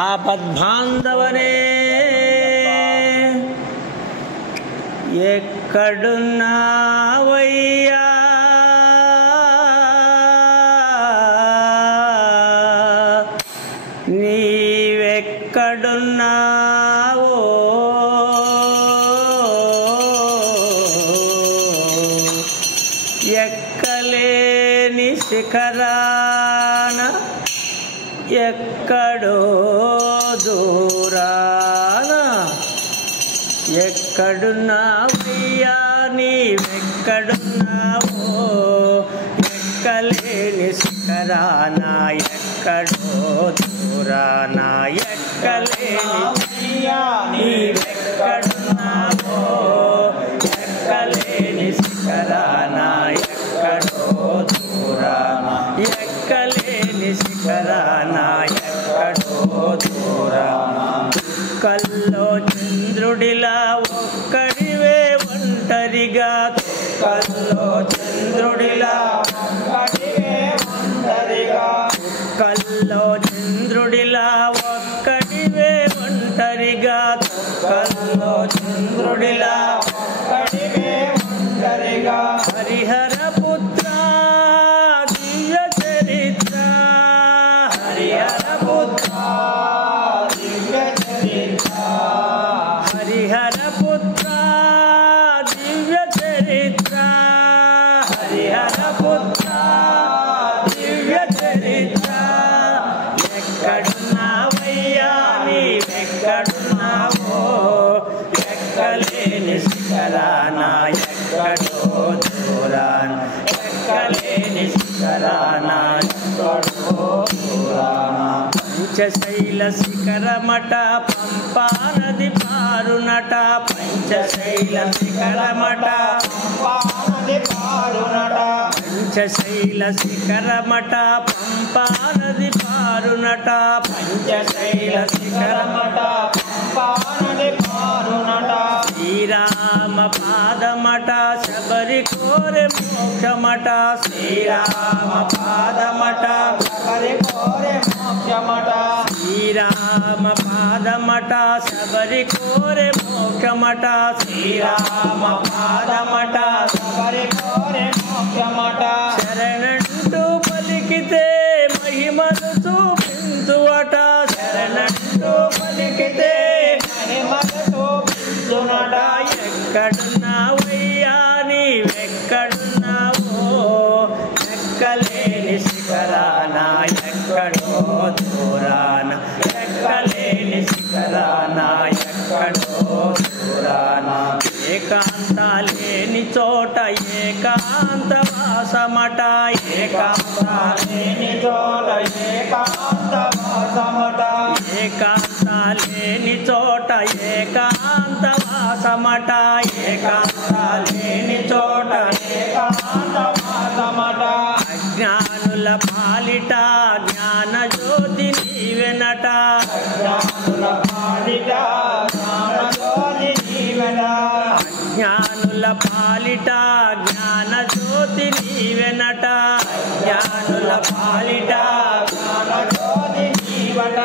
ఆపద్బాంధవనే ఎక్కడున్నావయ్యా నీవెక్కడున్నావో ఎక్కలేని శిఖరాన ఎక్కడో దూరాన ఎక్కడున్నావయ్యా నీవెక్కడున్నావో ఎక్కలేని శిఖరాన ఎక్కడో దూరాన ఎక్కలేని నీవెక్కడున్నావో ఎక్కలేని శిఖరాన ఎక్కడో దూరాన ఎక్కలేని శిఖరాన ఎక్కడో దూరాన కల్లో చంద్రుడిలా ఒక్కడివే ఒంటరిగా కల్లో చంద్రుడిలా ఒక్కడివే ఒంటరిగా కల్లో చంద్రుడిలా ఒక్కడివే ఒంటరిగా కల్లో చంద్రుడిలా ఒక్కడివే ఒంటరిగా హరిహర పుత్ర దివ్య చరిత్ర హరిహర పుత్ర దివ్య చరిత్ర హరిహర పుత్ర దివ్య చరిత్ర హరిహర పుత్ర దివ్య చరిత్ర ఎక్కడున్నావయ్యా నీవెక్కడున్నావో ఎక్కలేని శిఖరాన ఎక్కడో దూరాన ఎక్కలేని శిఖరాన ఎక్కడో దూరాన పంచశైల శిఖరమట పంపా నది పారునట పంచశైల శిఖరమట పంపా నది పారునట పంచశైల శిఖరమట పంపా నది పారునట పంచశైల శిఖరమట పంపా నది పారునట శ్రీరామ పాదమట శబరి కోరె మోక్షమట శ్రీరామ పాదమట శబరి కోరె మోక్షమట శ్రీరామ పాదమట శబరి కోరె మోక్షమట శ్రీరామ పాదమట శబరి కోరె మోక్షమట శరణంటూ పలికితే మహిమను చూపించువట శరణంటూ పలికితే మహిమను చూపించునట ఎక్కడున్నావయ్యా నీవెక్కడున్నావో ఎక్కలేని శిఖరాన ఎక్కడో దూరాన ఎక్కలేని శిఖరాన ఎక్కడో దూరాన ఏకాంత లేని చోట ఏకాంత వాసమట ఏకాంత లేని చోట ఏకాంత వాసమట ఏకాంత లేని చోట ఏకాంత వాసమట ఏకాంత లేని చోట ఏకాంత వాసమట అజ్ఞానుల పాలిట జ్ఞాన జ్యోతి నీవెనట అజ్ఞానుల పాలిట జ్ఞాన జ్యోతి నీవెన అజ్ఞానుల పాలిట జ్ఞాన జ్యోతి నీవెనట అజ్ఞానుల పాలిట జ్ఞాన జ్యోతి నీవెన